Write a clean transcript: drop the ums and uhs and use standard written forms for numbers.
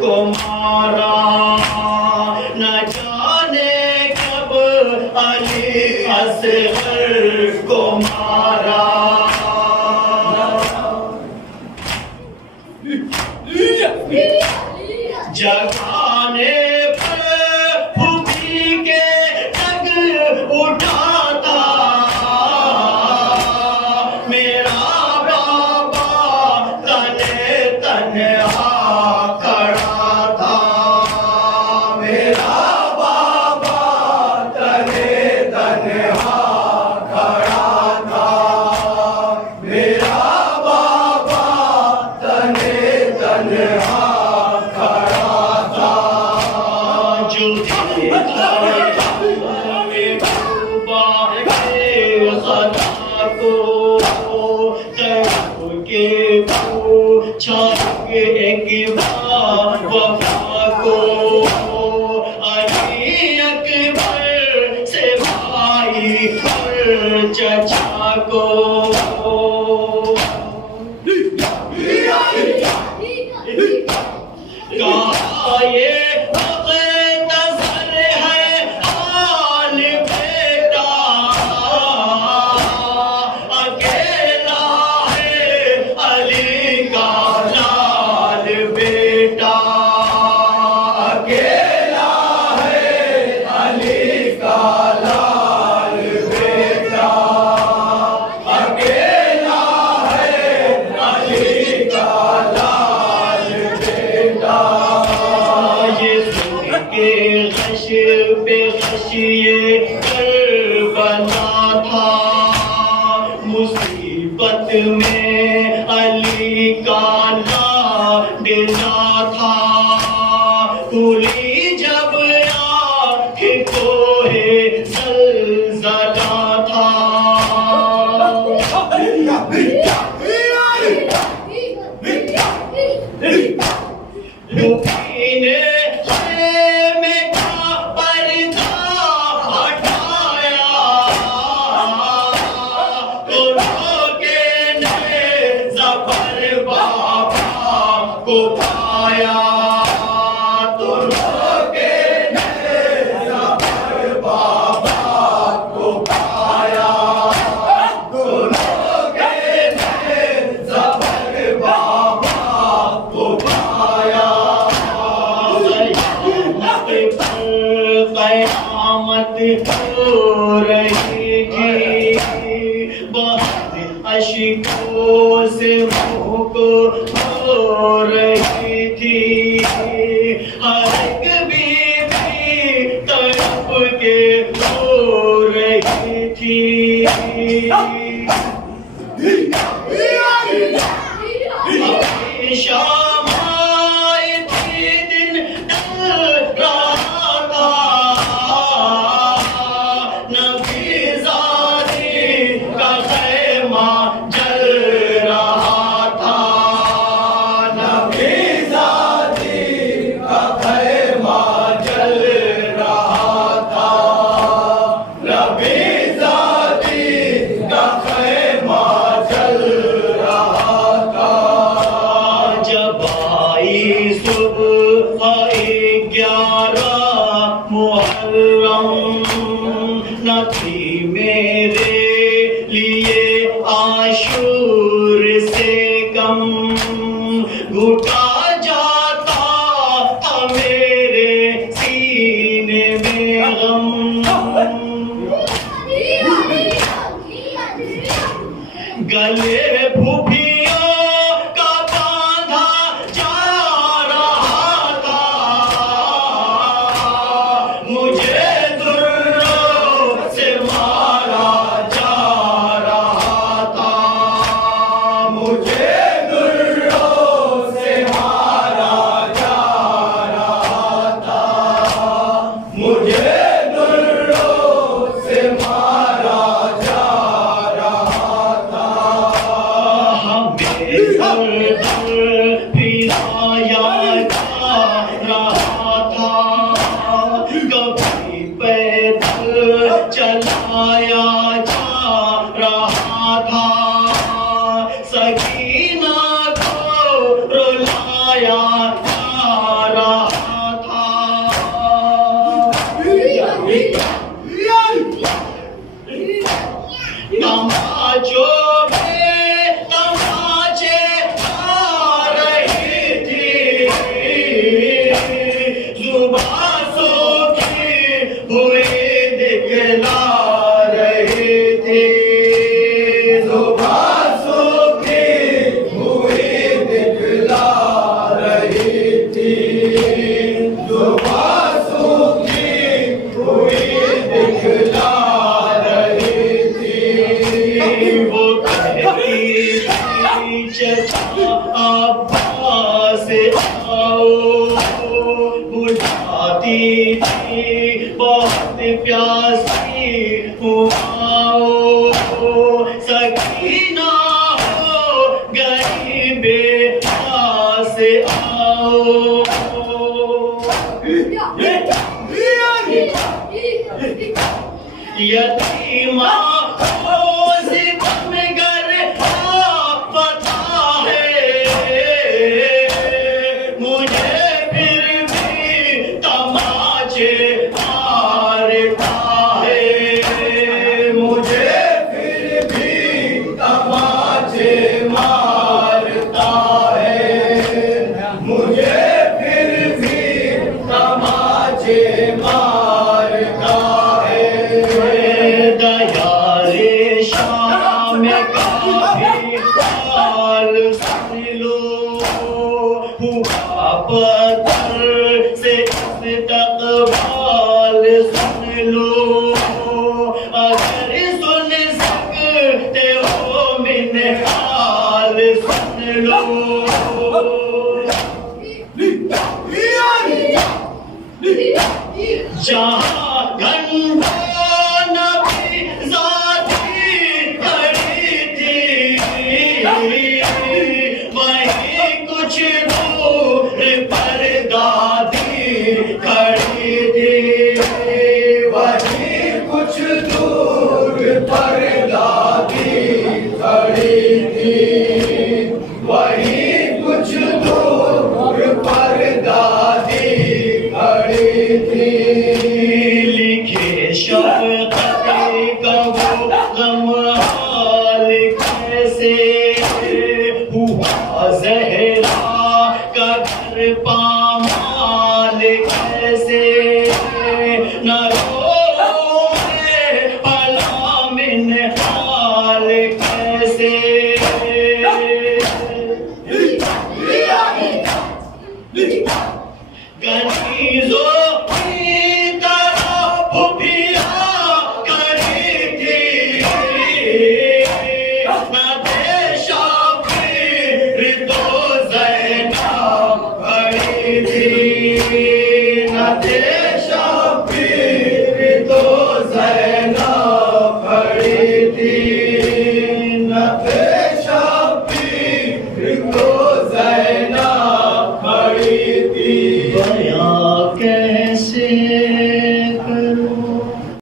को मारा, न जाने कब अली असगर को मारा। जगाने पर भूमि के जग उठाता मेरा बाबा तने तन्हा खड़ा था। मेरा बाबा तने तन्हा खड़ा था। मेरा बाबा तने तन्हा एक बार वफा को अली अकबर से भाई और चचा को। कहा ये ये बना था मुसीबत में अली का ना देना था। खुली जब आँख को है ज़लज़ला था। को पाया तो रोके ज़फ़र बाबा को पाया, तो रोके ज़फ़र बाबा को पाया। क़यामत हो रही थी, बहुत अश्कों से मुँह को हो रही थी। हर एक बीवी तड़प के हो रही थी। शाम आई थी, दिन ढल रहा था, नबी ज़ादी का ख़ैमा जल रहा था। न थी मेरे लिए आशूर से कम, घुटा जाता था मेरे सीने में गम। गले भूभियों का बांधा जा रहा बुझाती थी बहुत प्यासी हूँ आओ सकीना हो गई बेआस आओ यतीमा हो सितम गर पता है मुझे फिर भी तमाचे मारता है मुझे फिर भी तमाचे मारता है मुझे फिर भी तमाचे मारता दयाले शाम का भी हाल सुन लो हुआ पत्थर से इस्तकबाल सुन लो अगर सुन सकते हो मिन्हाल सुन लो जहाँ घंटा वहीं कुछ दूर पर दादी खड़ी थी वहीं कुछ दूर पर दादी खड़ी थी वहीं कुछ दूर पर दादी खड़ी थी लिखे शफ़क़त का वो गम हाल कैसे हुआ ज़हरा का घर पामाल कैसे न रोए भला मिन्हाल कैसे गनीज़ों की तरह फुफिया करी थी Iti